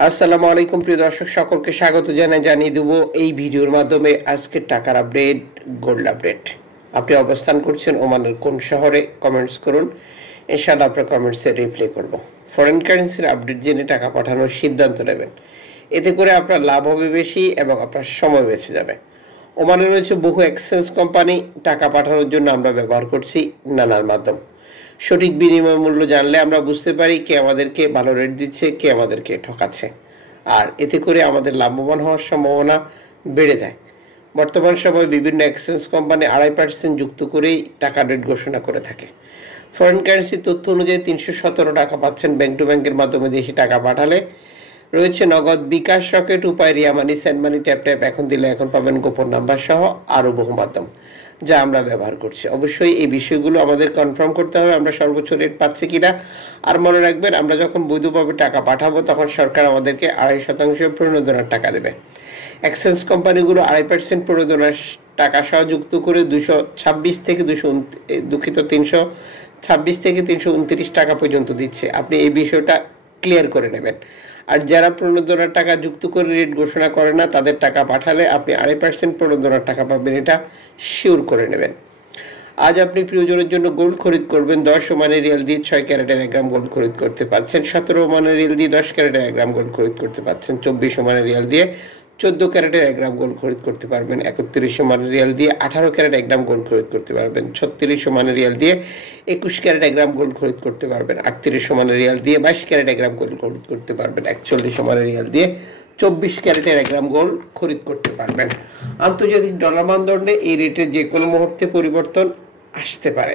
আসসালামু আলাইকুম প্রিয় দর্শক, সকলকে স্বাগত জানিয়ে দেব এই ভিডিওর মাধ্যমে আজকের টাকার আপডেট, গোল্ড আপডেট। আপনি অবস্থান করছেন ওমানের কোন শহরে? কমেন্টস করুন, ইনশাআল্লাহ আপনার কমেন্টসে রিপ্লাই করব। ফরেন কারেন্সির আপডেট জেনে টাকা পাঠানোর সিদ্ধান্ত নেবেন, এতে করে আপনার লাভ হবে বেশি এবং আপনার সময় বেঁচে যাবে। ওমানে রয়েছে বহু এক্সচেঞ্জ কোম্পানি, টাকা পাঠানোর জন্য আমরা ব্যবহার করছি নানান মাধ্যম। সঠিক বিনিময় মূল্য জানলে আমরা বুঝতে পারি কে আমাদেরকে ভালো রেট দিচ্ছে, কে আমাদেরকে ঠকাচ্ছে, আর এতে করে আমাদের লাভবান হওয়ার সম্ভাবনা বেড়ে যায়। বর্তমান সময়ে বিভিন্ন এক্সচেঞ্জ কোম্পানি 2.5% যুক্ত করেই টাকা রেট ঘোষণা করে থাকে। ফরেন কারেন্সি তথ্য অনুযায়ী 317 টাকা পাচ্ছেন ব্যাংক টু ব্যাংকের মাধ্যমে দেশি টাকা পাঠালে। রয়েছে নগদ, বিকাশ, রকেট, উপায়, রিয়া মানি, সেন্ড মানি, ট্যাপ ট্যাপ, এখন দিলে এখন পাবেন গোপন নাম্বার সহ আরও বহু মাধ্যম যা আমরা ব্যবহার করছি। অবশ্যই এই বিষয়গুলো আমাদের কনফার্ম করতে হবে আমরা সর্বোচ্চ রেট পাচ্ছি কিনা। আর মনে রাখবেন, আমরা যখন বৈধভাবে টাকা পাঠাবো তখন সরকার আমাদেরকে 2.5% প্রণোদনার টাকা দেবে। এক্সচেঞ্জ কোম্পানিগুলো 2.5% প্রণোদনার টাকা সহ যুক্ত করে 226 থেকে 326 থেকে 329 টাকা পর্যন্ত দিচ্ছে। আপনি এই বিষয়টা ক্লিয়ার করে নেবেন। আর যারা প্রণোদনার টাকা যুক্ত করে রেট ঘোষণা করে না, তাদের টাকা পাঠালে আপনি 2.5% প্রণোদনার টাকা পাবেন, এটা শিওর করে নেবেন। আজ আপনি প্রিয়জনের জন্য গোল্ড খরিদ করবেন। 10 ওমানি রিয়াল দিয়ে 6 ক্যারেটের 1 গ্রাম গোল্ড খরিদ করতে পারছেন। 17 ওমানি রিয়াল দিয়ে 10 ক্যারেটের 1 গ্রাম গোল্ড খরিদ করতে পারছেন। 24 ওমানি রিয়াল দিয়ে 14 ক্যারেটের 1 গ্রাম গোল্ড খরিদ করতে পারবেন। 31 ওমানি রিয়াল দিয়ে 18 ক্যারেট 1 গ্রাম গোল্ড খরিদ করতে পারবেন। 36 ওমানি রিয়াল দিয়ে 21 ক্যারেট 1 গ্রাম গোল্ড খরিদ করতে পারবেন। 38 ওমানি রিয়াল দিয়ে 22 ক্যারেট 1 গ্রাম গোল্ড খরিদ করতে পারবেন। 41 ওমানি রিয়াল দিয়ে 24 ক্যারেটের 1 গ্রাম গোল্ড খরিদ করতে পারবেন। আন্তর্জাতিক ডলার মানদণ্ডে এই রেটের যে কোনো মুহূর্তে পরিবর্তন আসতে পারে।